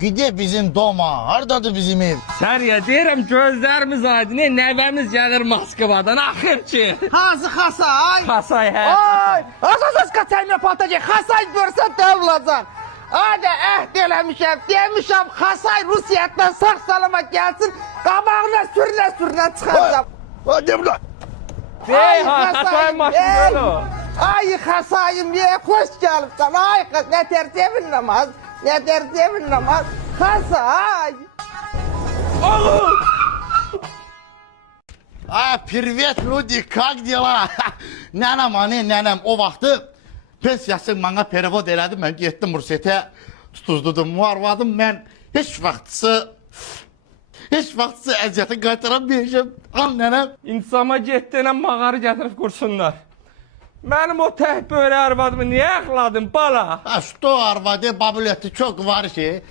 Gide bizim doma. Hardadır bizim ev? Sen ya deyirəm gözlərimiz aydın. Nəvəmiz gəlir Moskvadan axır ki. Hansı Xasay? Xasay hə. Ay! Az kaçayım patacak. Xasay görsen devlacan. Hadi eləmişəm, demişəm Xasay Rusiyadan sağ salamat gelsin. Qabağına sürüne çıxacağım. Hadi bula. Hey ha, Xasay maşın dolu. Ay Xasayım, hoş gelipsən. Ay ne tertibin namaz. Ne tertibin namaz. Xasay. Oğlum. Привет, люди, как дела? Nənəm, o vaxtı pensiyası bana perevod elədi, mən getdim Rusiyyətə, tutuzdudum, muarvadım, mən heç vaxtsı əziyyəti qaytaramıyacağım, nənəm. İnsama getdiyinə mağarı gətirib qursunlar. Mənim o tək böyle arvadımı niyə əxladın bala? Что, arvadı, babuleti çok var şey,